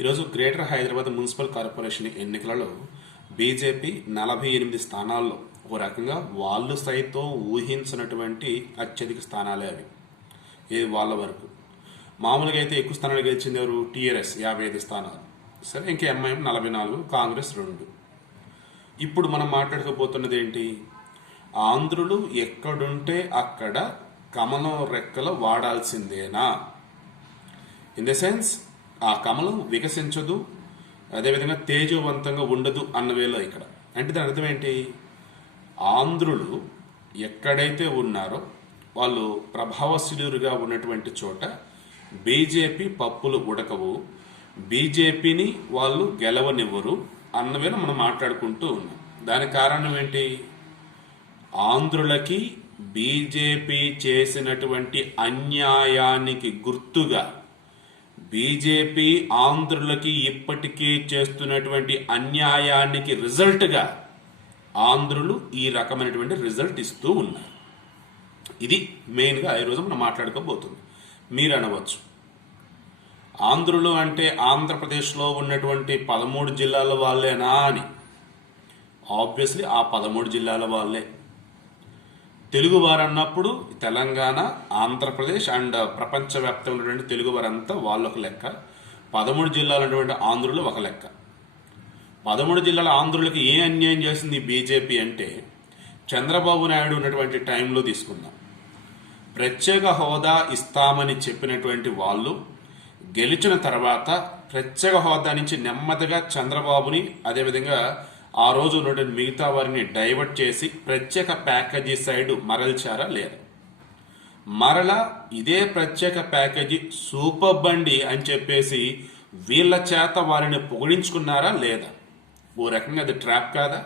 ఈరోజు greater Hyderabad municipal corporation ఎన్నికలలో BJP నలభై ఎనిమిది స్థానాల్లో ఒక రకంగా వాళ్ళు సైతం ఊహించినటువంటి అత్యధిక స్థానాలే అవి. ఇది వాళ్ళ వరకు? మామూలుగా అయితే ఎక్కువ స్థానాలు గెలిచింది ఎవరు? టీఆర్ఎస్ యాభై ఐదు స్థానాలు. సరే ఇంకా ఎంఐఎం నలభై నాలుగు కాంగ్రెస్ రెండు. ఇప్పుడు మనం మాట్లాడుకోబోతున్నది ఏంటి? ఆంధ్రులు ఎక్కడుంటే అక్కడ కమలం రెక్కలు వాడాల్సిందేనా? ఇన్ ద సెన్స్ ఆ కమలం వికసించదు అదేవిధంగా తేజవంతంగా ఉండదు అన్న వేలో ఇక్కడ. అంటే దాని అర్థం ఏంటి? ఆంధ్రులు ఎక్కడైతే ఉన్నారో వాళ్ళు ప్రభావశీలుగా ఉన్నటువంటి చోట బీజేపీ పప్పులు ఉడకవు బీజేపీని వాళ్ళు గెలవనివ్వరు అన్న వేళ మనం మాట్లాడుకుంటూ ఉన్నాం. దానికి కారణం ఏంటి? ఆంధ్రులకి బీజేపీ చేసినటువంటి అన్యాయానికి గుర్తుగా బీజేపీ ఆంధ్రులకి ఇప్పటికీ చేస్తున్నటువంటి అన్యాయానికి రిజల్ట్గా ఆంధ్రులు ఈ రకమైనటువంటి రిజల్ట్ ఇస్తూ ఉన్నారు. ఇది మెయిన్గా ఈరోజు మనం మాట్లాడుకోబోతుంది మీరు అనవచ్చు. ఆంధ్రులు అంటే ఆంధ్రప్రదేశ్లో ఉన్నటువంటి పదమూడు జిల్లాల వాళ్ళేనా అని. ఆబ్వియస్లీ ఆ పదమూడు జిల్లాల వాళ్ళే. తెలుగు వారన్నప్పుడు తెలంగాణ ఆంధ్రప్రదేశ్ అండ్ ప్రపంచవ్యాప్తంగా ఉన్నటువంటి తెలుగు వారంతా వాళ్ళు ఒక లెక్క. పదమూడు జిల్లాలు ఉన్నటువంటి ఆంధ్రులు ఒక లెక్క. పదమూడు జిల్లాల ఆంధ్రులకి ఏ అన్యాయం చేసింది బీజేపీ అంటే చంద్రబాబు నాయుడు ఉన్నటువంటి టైంలో తీసుకుందాం. ప్రత్యేక హోదా ఇస్తామని చెప్పినటువంటి వాళ్ళు గెలిచిన తర్వాత ప్రత్యేక హోదా నుంచి నెమ్మదిగా చంద్రబాబుని అదేవిధంగా ఆ రోజు ఉన్నటువంటి మిగతా వారిని డైవర్ట్ చేసి ప్రత్యేక ప్యాకేజీ సైడ్ మరల్చారా లేదా. మరలా ఇదే ప్రత్యేక ప్యాకేజీ సూపర్ బండి అని చెప్పేసి వీళ్ళ చేత వారిని పొగిడించుకున్నారా లేదా? ఓ రకంగా అది ట్రాప్ కాదా?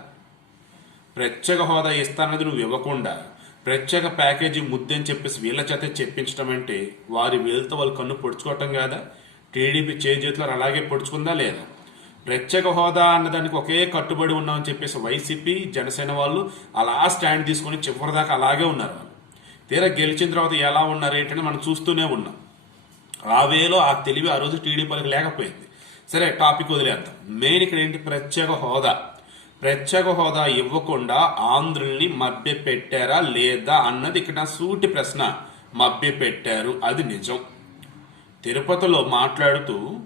ప్రత్యేక హోదా ఇస్తానది నువ్వు ఇవ్వకుండా ప్రత్యేక ప్యాకేజీ ముద్దని చెప్పేసి వీళ్ళ చేత చెప్పించడం అంటే వారి వీళ్ళతో వాళ్ళు కన్ను పొడుచుకోవటం కాదా? టీడీపీ చేతులు అలాగే పొడుచుకుందా లేదా? ప్రత్యేక హోదా అన్నదానికి ఒకే కట్టుబడి ఉన్నామని చెప్పేసి వైసీపీ జనసేన వాళ్ళు అలా స్టాండ్ తీసుకుని చివరిదాకా అలాగే ఉన్నారు వాళ్ళు. తీరా గెలిచిన తర్వాత ఎలా ఉన్నారు ఏంటని మనం చూస్తూనే ఉన్నాం. ఆ వేలో ఆ తెలివి ఆ రోజు టీడీపీలకు లేకపోయింది. సరే టాపిక్ వదిలేద్దాం. మెయిన్ ఇక్కడ ఏంటి? ప్రత్యేక హోదా. ప్రత్యేక హోదా ఇవ్వకుండా ఆంధ్రుల్ని మభ్య పెట్టారా లేదా అన్నది ఇక్కడ నా సూటి ప్రశ్న. మభ్య పెట్టారు అది నిజం. తిరుపతిలో మాట్లాడుతూ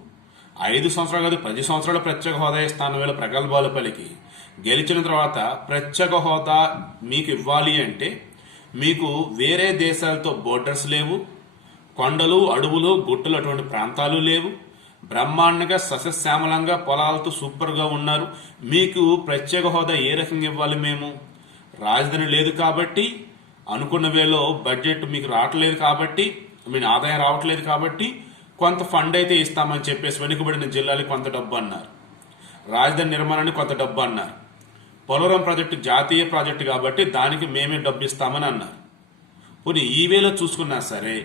ఐదు సంవత్సరాలు కాదు పది సంవత్సరాలు ప్రత్యేక హోదా ఇస్తాను వేళ ప్రగల్భాలు పలికి. గెలిచిన తర్వాత ప్రత్యేక హోదా మీకు ఇవ్వాలి అంటే మీకు వేరే దేశాలతో బోర్డర్స్ లేవు కొండలు అడవులు గుట్టలు అటువంటి ప్రాంతాలు లేవు. బ్రహ్మాండంగా సస్యశ్యామలంగా పొలాలతో సూపర్గా ఉన్నారు. మీకు ప్రత్యేక హోదా ఏ రకంగా ఇవ్వాలి మేము? రాజధాని లేదు కాబట్టి అనుకున్న వేలో బడ్జెట్ మీకు రావట్లేదు కాబట్టి మీ ఆదాయం రావట్లేదు కాబట్టి కొంత ఫండ్ అయితే ఇస్తామని చెప్పేసి వెనుకబడిన జిల్లాలకు కొంత డబ్బు అన్నారు. రాజధాని నిర్మాణానికి కొంత డబ్బు అన్నారు. పోలవరం ప్రాజెక్టు జాతీయ ప్రాజెక్టు కాబట్టి దానికి మేమే డబ్బు ఇస్తామని అన్నారు. పోనీ ఈ వేలో చూసుకున్నా సరే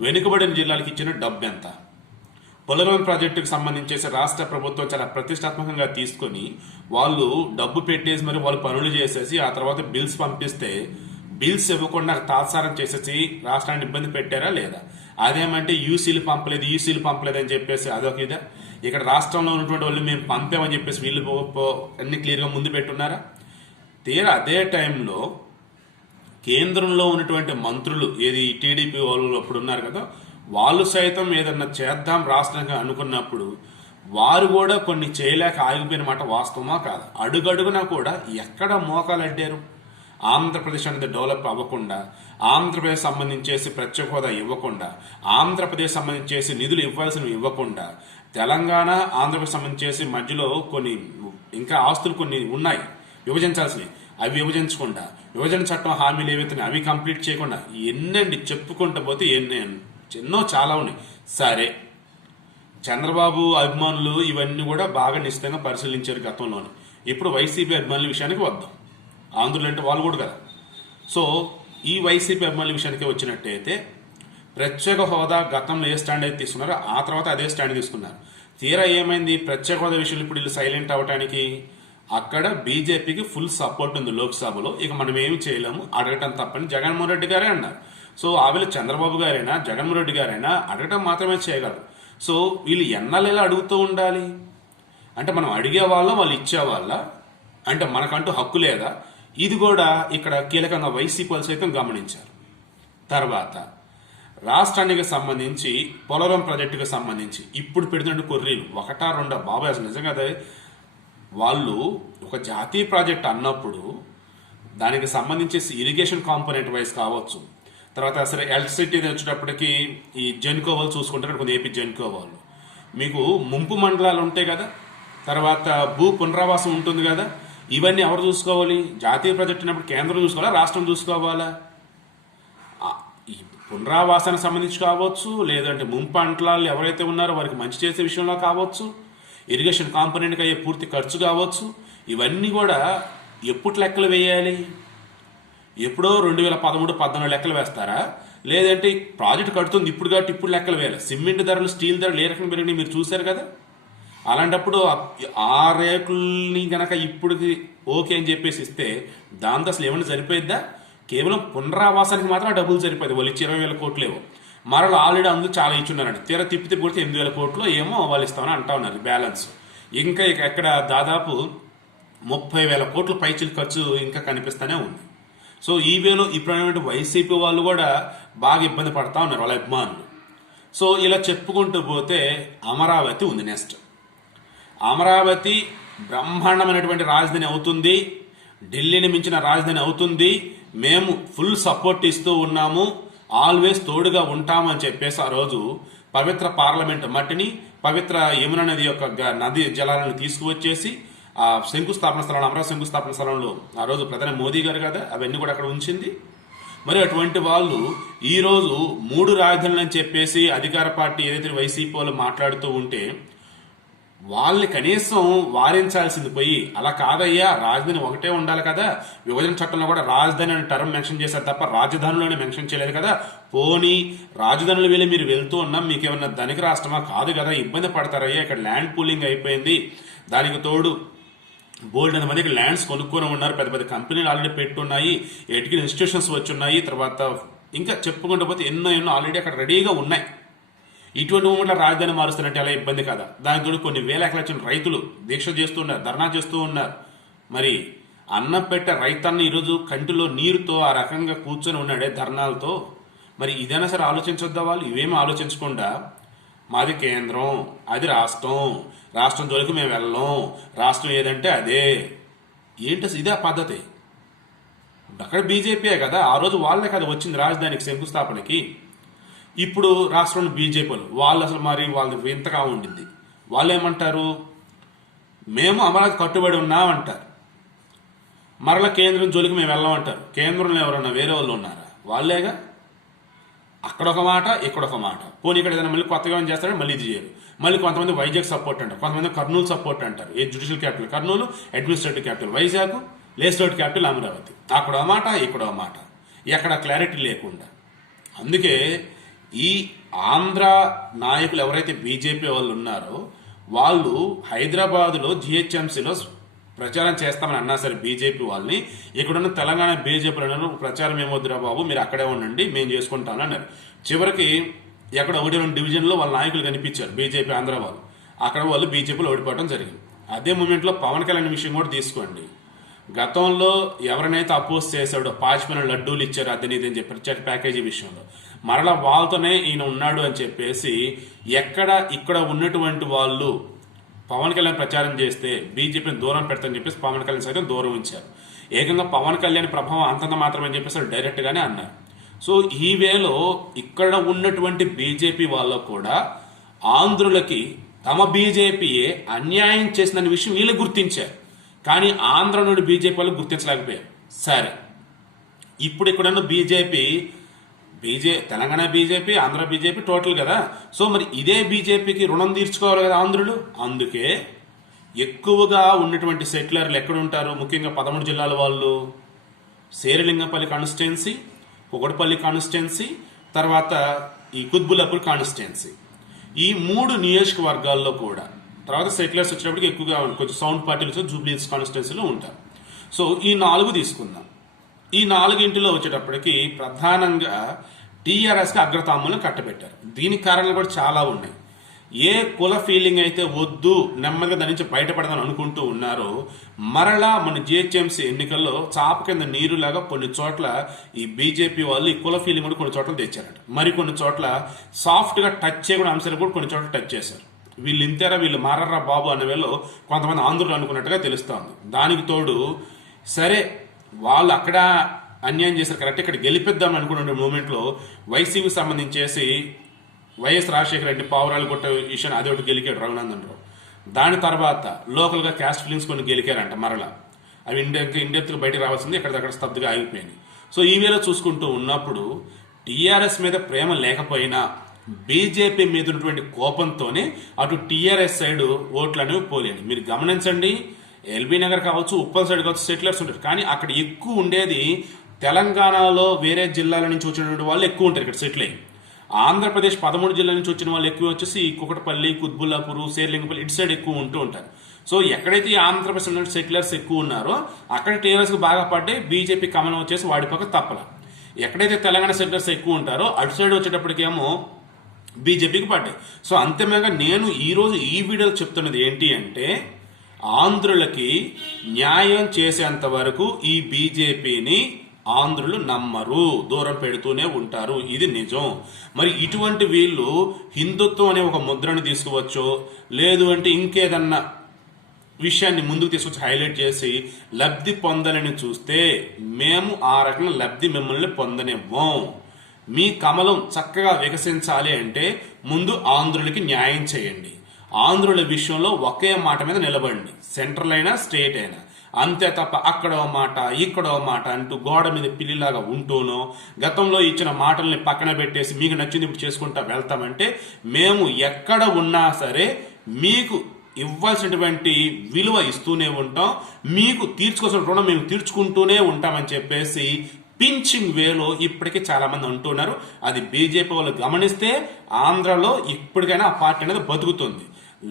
వెనుకబడిన జిల్లాలకు ఇచ్చిన డబ్బు ఎంత? పోలవరం ప్రాజెక్టుకు సంబంధించేసి రాష్ట్ర ప్రభుత్వం చాలా ప్రతిష్టాత్మకంగా తీసుకొని వాళ్ళు డబ్బు పెట్టేసి మరి వాళ్ళు పనులు చేసేసి ఆ తర్వాత బిల్స్ పంపిస్తే బిల్స్ ఇవ్వకుండా తాత్సారం చేసేసి రాష్ట్రాన్ని ఇబ్బంది పెట్టారా లేదా? అదేమంటే యూసీలు పంపలేదు యూసీలు పంపలేదు అని చెప్పేసి అదొక ఇదా. ఇక్కడ రాష్ట్రంలో ఉన్నటువంటి వాళ్ళు మేము పంపామని చెప్పేసి వీళ్ళు పో- అన్ని క్లియర్గా ముందు పెట్టున్నారా? తీరా అదే టైంలో కేంద్రంలో ఉన్నటువంటి మంత్రులు ఏది టీడీపీ వాళ్ళు అప్పుడు ఉన్నారు కదా వాళ్ళు సైతం ఏదన్నా చేద్దాం రాష్ట్రంగా అనుకున్నప్పుడు వారు కూడా కొన్ని చేయలేక ఆగిపోయిన మాట వాస్తవమా కాదు? అడుగడుగునా కూడా ఎక్కడ మోకాలు అడ్డారు? ఆంధ్రప్రదేశ్ అనేది డెవలప్ అవ్వకుండా ఆంధ్రప్రదేశ్ సంబంధించేసి ప్రత్యేక హోదా ఇవ్వకుండా ఆంధ్రప్రదేశ్ సంబంధించేసి నిధులు ఇవ్వాల్సినవి ఇవ్వకుండా తెలంగాణ ఆంధ్రప్రదేశ్ సంబంధించేసి మధ్యలో కొన్ని ఇంకా ఆస్తులు కొన్ని ఉన్నాయి విభజించాల్సినవి. అవి విభజించకుండా విభజన చట్టం హామీలు ఏవైతే అవి కంప్లీట్ చేయకుండా ఎన్నండి చెప్పుకుంటూ పోతే ఎన్ని ఎన్నో చాలా ఉన్నాయి. సరే చంద్రబాబు అభిమానులు ఇవన్నీ కూడా బాగా నిశ్చితంగా పరిశీలించారు గతంలోనే. ఇప్పుడు వైసీపీ అభిమానుల విషయానికి వద్దాం. ఆంధ్రులు అంటే వాళ్ళు కూడా కదా. సో ఈ వైసీపీ ఎమ్మెల్యే విషయానికి వచ్చినట్టయితే ప్రత్యేక హోదా గతంలో ఏ స్టాండ్ అయితే తీసుకున్నారో ఆ తర్వాత అదే స్టాండ్ తీసుకున్నారు. తీరా ఏమైంది? ప్రత్యేక హోదా విషయంలో ఇప్పుడు వీళ్ళు సైలెంట్ అవ్వడానికి అక్కడ బీజేపీకి ఫుల్ సపోర్ట్ ఉంది లోక్సభలో. ఇక మనం ఏమి చేయలేము. అడగటం తప్పని జగన్మోహన్ రెడ్డి గారే అన్నారు. సో ఆవిడ చంద్రబాబు గారైనా జగన్మోహన్ రెడ్డి గారైనా అడగటం మాత్రమే చేయగలరు. సో వీళ్ళు ఎన్నాళ్ళేలా అడుగుతూ ఉండాలి? అంటే మనం అడిగే వాళ్ళం వాళ్ళు ఇచ్చేవాళ్ళ. అంటే మనకంటూ హక్కు లేదా? ఇది కూడా ఇక్కడ కీలకంగా వైసీపీ సైతం గమనించారు. తర్వాత రాష్ట్రానికి సంబంధించి పోలవరం ప్రాజెక్టుకి సంబంధించి ఇప్పుడు పెడుతున్న కొర్రీలు ఒకటా రెండా? బాబాయ్ అసలు నిజంగా అదే? వాళ్ళు ఒక జాతీయ ప్రాజెక్ట్ అన్నప్పుడు దానికి సంబంధించి ఇరిగేషన్ కాంపోనెంట్ వైజ్ కావచ్చు. తర్వాత అసలు ఎలక్ట్రిసిటీ వచ్చేటప్పటికి ఈ జెన్కో వాళ్ళు చూసుకుంటారు కొంత ఏపీ జెన్కో వాళ్ళు. మీకు ముంపు మండలాలు ఉంటాయి కదా? తర్వాత భూ పునరావాసం ఉంటుంది కదా? ఇవన్నీ ఎవరు చూసుకోవాలి? జాతీయ ప్రాజెక్ట్ అయినప్పుడు కేంద్రం చూసుకోవాలా? రాష్ట్రం చూసుకోవాలా? ఈ పునరావాసానికి సంబంధించి కావచ్చు లేదంటే ముంపు ఎవరైతే ఉన్నారో వారికి మంచి చేసే విషయంలో కావచ్చు ఇరిగేషన్ కాంపోనెంట్కి అయ్యే పూర్తి ఖర్చు కావచ్చు ఇవన్నీ కూడా ఎప్పుడు లెక్కలు వేయాలి? ఎప్పుడో రెండు వేల పదమూడు పద్నాలుగు లెక్కలు వేస్తారా? లేదంటే ప్రాజెక్ట్ కడుతుంది ఇప్పుడు కాబట్టి ఇప్పుడు లెక్కలు వేయాలి. సిమెంట్ ధరలు స్టీల్ ధరలు ఏ రకంగా పెరిగినాయి మీరు చూశారు కదా? అలాంటప్పుడు ఆ- రేకుల్ని గనక ఇప్పుడుకి ఓకే అని చెప్పేసి ఇస్తే దాంతో అసలు ఏమైనా సరిపోయిద్దా? కేవలం పునరావాసానికి మాత్రం డబ్బులు సరిపోయింది వాళ్ళు ఇచ్చి ఇరవై వేల కోట్లేవో మరలు ఆల్రెడీ అందులో చాలా ఇచ్చున్నారంట తీర తిప్పి తిప్పి కొడితే ఎనిమిది వేల కోట్లు ఏమో వాళ్ళు ఇస్తామని అంటా ఉన్నారు బ్యాలెన్స్. ఇంకా ఇక ఎక్కడ దాదాపు ముప్పై వేల కోట్ల పైచిల్ ఖర్చు ఇంకా కనిపిస్తూనే ఉంది. సో ఈ వేలో ఇప్పుడు వైసీపీ వాళ్ళు కూడా బాగా ఇబ్బంది పడతా ఉన్నారు వాళ్ళ అభిమానులు. సో ఇలా చెప్పుకుంటూ పోతే అమరావతి ఉంది నెక్స్ట్. అమరావతి బ్రహ్మాండమైనటువంటి రాజధాని అవుతుంది. ఢిల్లీని మించిన రాజధాని అవుతుంది. మేము ఫుల్ సపోర్ట్ ఇస్తూ ఉన్నాము. ఆల్వేస్ తోడుగా ఉంటామని చెప్పేసి ఆ రోజు పవిత్ర పార్లమెంట్ మట్టిని పవిత్ర యమున నది యొక్క నది జలాలను తీసుకువచ్చేసి ఆ శంకుస్థాపన స్థలంలో అమరావతి శంకుస్థాపన స్థలంలో ఆ రోజు ప్రధాని మోదీ గారు కదా అవన్నీ కూడా అక్కడ ఉంచింది. మరి అటువంటి వాళ్ళు ఈరోజు మూడు రాజధానులు అని చెప్పేసి అధికార పార్టీ ఏదైతే వైసీపీ వాళ్ళు మాట్లాడుతూ ఉంటే వాళ్ళని కనీసం వారించాల్సింది పోయి అలా కాదయ్యా రాజధాని ఒకటే ఉండాలి కదా. విభజన చట్టంలో కూడా రాజధాని అనే టర్మ్ మెన్షన్ చేశారు తప్ప రాజధానిలోనే మెన్షన్ చేయలేదు కదా. పోనీ రాజధానులు వెళ్ళి మీరు వెళ్తూ ఉన్నా మీకు ఏమన్నా ధనిక రాష్ట్రమా? కాదు కదా ఇబ్బంది పడతారయ్యా ఇక్కడ ల్యాండ్ పూలింగ్ అయిపోయింది. దానికి తోడు బోల్డ్ అనే మందికి ల్యాండ్స్ కొనుక్కొని ఉన్నారు. పెద్ద పెద్ద కంపెనీలు ఆల్రెడీ పెట్టున్నాయి. ఎడ్యుకేషన్ ఇన్స్టిట్యూషన్స్ వచ్చున్నాయి. తర్వాత ఇంకా చెప్పుకుంటూ పోతే ఎన్నో ఎన్నో ఆల్రెడీ అక్కడ రెడీగా ఉన్నాయి. ఇటువంటి మూమెంట్లో రాజధాని మారుస్తున్నట్టు అలా ఇబ్బంది కదా? దానితో కొన్ని వేల ఎకరాల రైతులు దీక్ష చేస్తూ ఉన్నారు ధర్నా చేస్తూ ఉన్నారు. మరి అన్నం పెట్టే రైతన్న ఈరోజు కంటిలో నీరుతో ఆ రకంగా కూర్చొని ఉన్నాడే ధర్నాలతో. మరి ఇదైనా సరే ఆలోచించొద్దా వాళ్ళు? ఇవేమీ ఆలోచించకుండా మాది కేంద్రం అది రాష్ట్రం. రాష్ట్రం జోలికి మేము వెళ్ళం. రాష్ట్రం ఏదంటే అదే. ఏంటి ఇదే పద్ధతి? అక్కడ బీజేపీయే కదా. ఆ రోజు వాళ్ళే కదా వచ్చింది రాజధానికి శంకుస్థాపనకి. ఇప్పుడు రాష్ట్రంలో బీజేపీలు వాళ్ళు అసలు మరి వాళ్ళు వింతగా ఉండింది. వాళ్ళు ఏమంటారు మేము అమరావతి కట్టుబడి ఉన్నామంటారు. మరలా కేంద్రం జోలికి మేము వెళ్ళమంటారు. కేంద్రంలో ఎవరన్నా వేరే వాళ్ళు ఉన్నారా? వాళ్ళేగా? అక్కడ ఒక మాట ఇక్కడ ఒక మాట. పోనీ ఇక్కడ ఏదైనా మళ్ళీ కొత్తగా ఏమైనా చేస్తారో మళ్ళీ ఇది చేయరు. మళ్ళీ కొంతమంది వైజాగ్ సపోర్ట్ అంటారు. కొంతమంది కర్నూలు సపోర్ట్ అంటారు. ఏ judicial capital? Kurnool administrative capital. Vizag legislative capital Amaravati. అక్కడ మాట ఇక్కడ మాట. ఎక్కడ క్లారిటీ లేకుండా. అందుకే ఈ ఆంధ్ర నాయకులు ఎవరైతే బీజేపీ వాళ్ళు ఉన్నారో వాళ్ళు హైదరాబాదులో జిహెచ్ఎంసీలో ప్రచారం చేస్తామని అన్నా సరే బీజేపీ వాళ్ళని ఇక్కడున్న తెలంగాణ బీజేపీలో అన్నారు ప్రచారం ఏమొద్దురా బాబు మీరు అక్కడే ఉండండి మేము చేసుకుంటాను అన్నారు. చివరికి ఎక్కడ ఒకటి రెండు డివిజన్లో వాళ్ళ నాయకులు కనిపించారు బీజేపీ ఆంధ్ర వాళ్ళు. అక్కడ వాళ్ళు బీజేపీలో ఓడిపోవడం జరిగింది. అదే మూమెంట్లో పవన్ కళ్యాణ్ విషయం కూడా తీసుకోండి. గతంలో ఎవరినైతే అపోజ్ చేశాడో పాచిపోయిన లడ్డూలు ఇచ్చారు అదని ఇది అని చెప్పి ప్రత్యేక ప్యాకేజీ విషయంలో. మరలా వాళ్ళతోనే ఈయన ఉన్నాడు అని చెప్పేసి ఎక్కడ ఇక్కడ ఉన్నటువంటి వాళ్ళు పవన్ కళ్యాణ్ ప్రచారం చేస్తే బీజేపీని దూరం పెడతాని చెప్పేసి పవన్ కళ్యాణ్ సైతం దూరం ఉంచారు. ఏకంగా పవన్ కళ్యాణ్ ప్రభావం అంతంత మాత్రమే అని చెప్పేసి డైరెక్ట్గానే అన్నారు. సో ఈ వేలో ఇక్కడ ఉన్నటువంటి బీజేపీ వాళ్ళకు కూడా ఆంధ్రులకి తమ బీజేపీయే అన్యాయం చేసిన విషయం వీళ్ళు గుర్తించారు. కానీ ఆంధ్ర నుండి బీజేపీ వాళ్ళు గుర్తించలేకపోయారు. సరే. ఇప్పుడు ఇక్కడున్న BJP BJ Telangana BJP Andhra BJP total కదా. సో మరి ఇదే బీజేపీకి రుణం తీర్చుకోవాలి కదా ఆంధ్రులు? అందుకే ఎక్కువగా ఉన్నటువంటి సెటిలర్లు ఎక్కడ ఉంటారు ముఖ్యంగా పదమూడు జిల్లాల వాళ్ళు. శేరిలింగపల్లి కాన్స్టిట్యున్సీ పొగడపల్లి కాన్స్టిట్యున్సీ తర్వాత ఈ కుత్బుల్లాపూర్ కాన్స్టిట్యున్సీ ఈ మూడు నియోజకవర్గాల్లో కూడా తర్వాత సెటిలర్స్ వచ్చేటప్పటికి ఎక్కువగా కొంచెం సౌండ్ పార్టీలు జూబ్లీస్ కాన్స్టిట్యున్సీలో ఉంటారు. సో ఈ నాలుగు తీసుకుందాం. ఈ నాలుగింటిలో వచ్చేటప్పటికి ప్రధానంగా టీఆర్ఎస్కి అగ్రతాములను కట్టబెట్టారు. దీనికి కారణాలు కూడా చాలా ఉన్నాయి. ఏ కుల ఫీలింగ్ అయితే వద్దు నెమ్మదిగా దాని నుంచి బయటపడదాం అనుకుంటూ ఉన్నారో మరలా మన జిహెచ్ఎంసీ ఎన్నికల్లో చాప కింద నీరులాగా కొన్ని చోట్ల ఈ బీజేపీ వాళ్ళు ఈ కుల ఫీలింగ్ కూడా కొన్ని చోట్ల తెచ్చారట. మరి కొన్ని చోట్ల సాఫ్ట్గా టచ్ చేయకుండా అంశాలు కూడా కొన్ని చోట్ల టచ్ చేశారు. వీళ్ళు ఇంతేరా వీళ్ళు మారారా బాబు అనే వేళ కొంతమంది ఆంధ్రులు అనుకున్నట్టుగా తెలుస్తోంది. దానికి తోడు సరే వాళ్ళు అక్కడ అన్యాయం చేశారు కరెక్ట్ ఇక్కడ గెలిపిద్దాం అనుకున్న మూమెంట్లో వైసీపీకి సంబంధించేసి వైఎస్ రాజశేఖర రెడ్డి పావురాలు కొట్టే విషయాన్ని అదే ఒకటి గెలికాడు రఘునందన్ రావు. దాని తర్వాత లోకల్గా క్యాస్ట్ ఫిలింగ్స్ కొన్ని గెలికారంట మరలా. అవి ఇండియా ఇండియా బయటకు రావాల్సింది ఎక్కడిదక్కడ స్తబ్దుగా ఆగిపోయింది సో ఈ వేళ చూసుకుంటూ ఉన్నప్పుడు టీఆర్ఎస్ మీద ప్రేమ లేకపోయినా బీజేపీ మీద ఉన్నటువంటి కోపంతోనే అటు టీఆర్ఎస్ సైడ్ ఓట్లు అనేవి పోలేండి మీరు గమనించండి ఎల్బీ నగర్ కావచ్చు ఉప్పల్ సైడ్ కావచ్చు సెటిలర్స్ ఉంటారు. కానీ అక్కడ ఎక్కువ ఉండేది తెలంగాణలో వేరే జిల్లాల నుంచి వచ్చినటువంటి వాళ్ళు ఎక్కువ ఉంటారు ఇక్కడ సెటిల్ అయ్యి. ఆంధ్రప్రదేశ్ పదమూడు జిల్లాల నుంచి వచ్చిన వాళ్ళు ఎక్కువ వచ్చేసి కుకటపల్లి కుత్బుల్లాపూర్ శేర్లింగపల్లి ఇటు సైడ్ ఎక్కువ ఉంటూ ఉంటారు. సో ఎక్కడైతే ఈ ఆంధ్రప్రదేశ్ ఉన్నటువంటి సెటిలర్స్ ఎక్కువ ఉన్నారో అక్కడ టీఆర్ఎస్కి బాగా పడ్డాయి బీజేపీ కమలం వచ్చేసి వాడి పక్క తప్పల ఎక్కడైతే తెలంగాణ సెటిలర్స్ ఎక్కువ ఉంటారో అటు సైడ్ వచ్చేటప్పటికేమో బీజేపీకి పార్టీ. సో అంతిమంగా నేను ఈరోజు ఈ వీడియోలో చెప్తున్నది ఏంటి అంటే ఆంధ్రులకి న్యాయం చేసేంత వరకు ఈ బీజేపీని ఆంధ్రులు నమ్మరు దూరం పెడుతూనే ఉంటారు. ఇది నిజం. మరి ఇటువంటి వీళ్ళు హిందుత్వం అనే ఒక ముద్రను తీసుకువచ్చో లేదు అంటే ఇంకేదన్నా విషయాన్ని ముందుకు తీసుకొచ్చి హైలైట్ చేసి లబ్ధి పొందాలని చూస్తే మేము ఆ రకంగా లబ్ధి మిమ్మల్ని పొందనివ్వం. మీ కమలం చక్కగా వికసించాలి అంటే ముందు ఆంధ్రులకి న్యాయం చేయండి. ఆంధ్రుల విషయంలో ఒకే మాట మీద నిలబడండి. సెంట్రల్ అయినా స్టేట్ అయినా. అంతే తప్ప అక్కడో మాట ఇక్కడో మాట అంటూ గోడ మీద పిల్లిలాగా ఉంటూనో గతంలో ఇచ్చిన మాటల్ని పక్కన పెట్టేసి మీకు నచ్చింది ఇప్పుడు చేసుకుంటా వెళ్తామంటే మేము ఎక్కడ ఉన్నా సరే మీకు ఇవ్వాల్సినటువంటి విలువ ఇస్తూనే ఉంటాం. మీకు తీర్చుకోవాల్సిన రుణం మేము తీర్చుకుంటూనే ఉంటామని చెప్పేసి పించింగ్ వేలో ఇప్పటికీ చాలామంది అంటున్నారు అది బీజేపీ వాళ్ళు గమనిస్తే ఆంధ్రలో ఇప్పటికైనా ఆ పార్టీ అనేది బతుకుతుంది.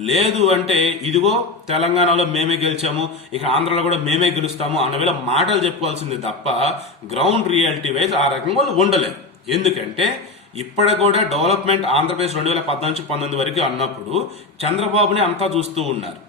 లేదు అంటే ఇదిగో తెలంగాణలో మేమే గెలిచాము ఇక ఆంధ్రలో కూడా మేమే గెలుస్తాము అన్నవేళ మాటలు చెప్పుకోవాల్సింది తప్ప గ్రౌండ్ రియాలిటీ వైజ్ ఆ రకంగా వాళ్ళు ఉండలేదు ఎందుకంటే ఇప్పటి కూడా డెవలప్మెంట్ ఆంధ్రప్రదేశ్ రెండు వేల పద్నాలుగు పంతొమ్మిది వరకు అన్నప్పుడు చంద్రబాబుని అంతా చూస్తూ ఉన్నారు.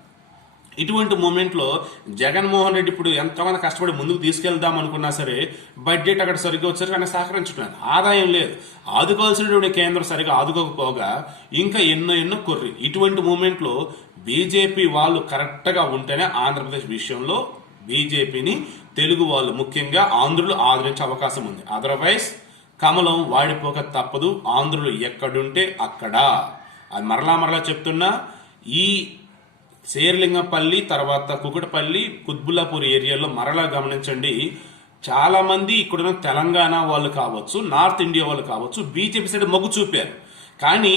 ఇటువంటి మూమెంట్లో జగన్మోహన్ రెడ్డి ఇప్పుడు ఎంతమంది కష్టపడి ముందుకు తీసుకెళ్దాం అనుకున్నా సరే బడ్జెట్ అక్కడ సరిగ్గా వచ్చారు కానీ సహకరించుకున్నారు ఆదాయం లేదు. ఆదుకోవాల్సినటువంటి కేంద్రం సరిగా ఆదుకోకపోగా ఇంకా ఎన్నో ఎన్నో కొర్రి. ఇటువంటి మూమెంట్లో బీజేపీ వాళ్ళు కరెక్ట్గా ఉంటేనే ఆంధ్రప్రదేశ్ విషయంలో బీజేపీని తెలుగు వాళ్ళు ముఖ్యంగా ఆంధ్రులు ఆదరించే అవకాశం ఉంది. అదర్వైజ్ కమలం వాడిపోక తప్పదు. ఆంధ్రులు ఎక్కడుంటే అక్కడ. అది మరలా మరలా చెప్తున్నా ఈ శేర్లింగపల్లి తర్వాత కుకటపల్లి కుత్బుల్లాపూర్ ఏరియాలో మరలా గమనించండి. చాలామంది ఇక్కడున్న తెలంగాణ వాళ్ళు కావచ్చు నార్త్ ఇండియా వాళ్ళు కావచ్చు బీజేపీ సైడ్ మొగ్గు చూపారు. కానీ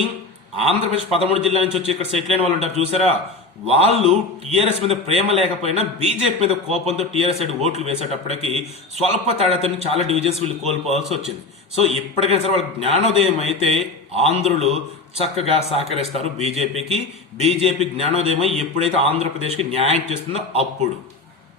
ఆంధ్రప్రదేశ్ పదమూడు జిల్లా నుంచి వచ్చి ఇక్కడ సెటిల్ అయిన వాళ్ళు ఉంటారు చూసారా? వాళ్ళు టీఆర్ఎస్ మీద ప్రేమ లేకపోయినా బీజేపీ మీద కోపంతో టీఆర్ఎస్ సైడ్ ఓట్లు వేసేటప్పటికి స్వల్ప తేడాతో చాలా డివిజన్స్ వీళ్ళు కోల్పోవాల్సి వచ్చింది. సో ఇప్పటికైనా సరే వాళ్ళ జ్ఞానోదయం అయితే ఆంధ్రులు చక్కగా సహకరిస్తారు బీజేపీకి. బీజేపీ జ్ఞానోదయం ఎప్పుడైతే ఆంధ్రప్రదేశ్కి న్యాయం చేస్తుందో అప్పుడు.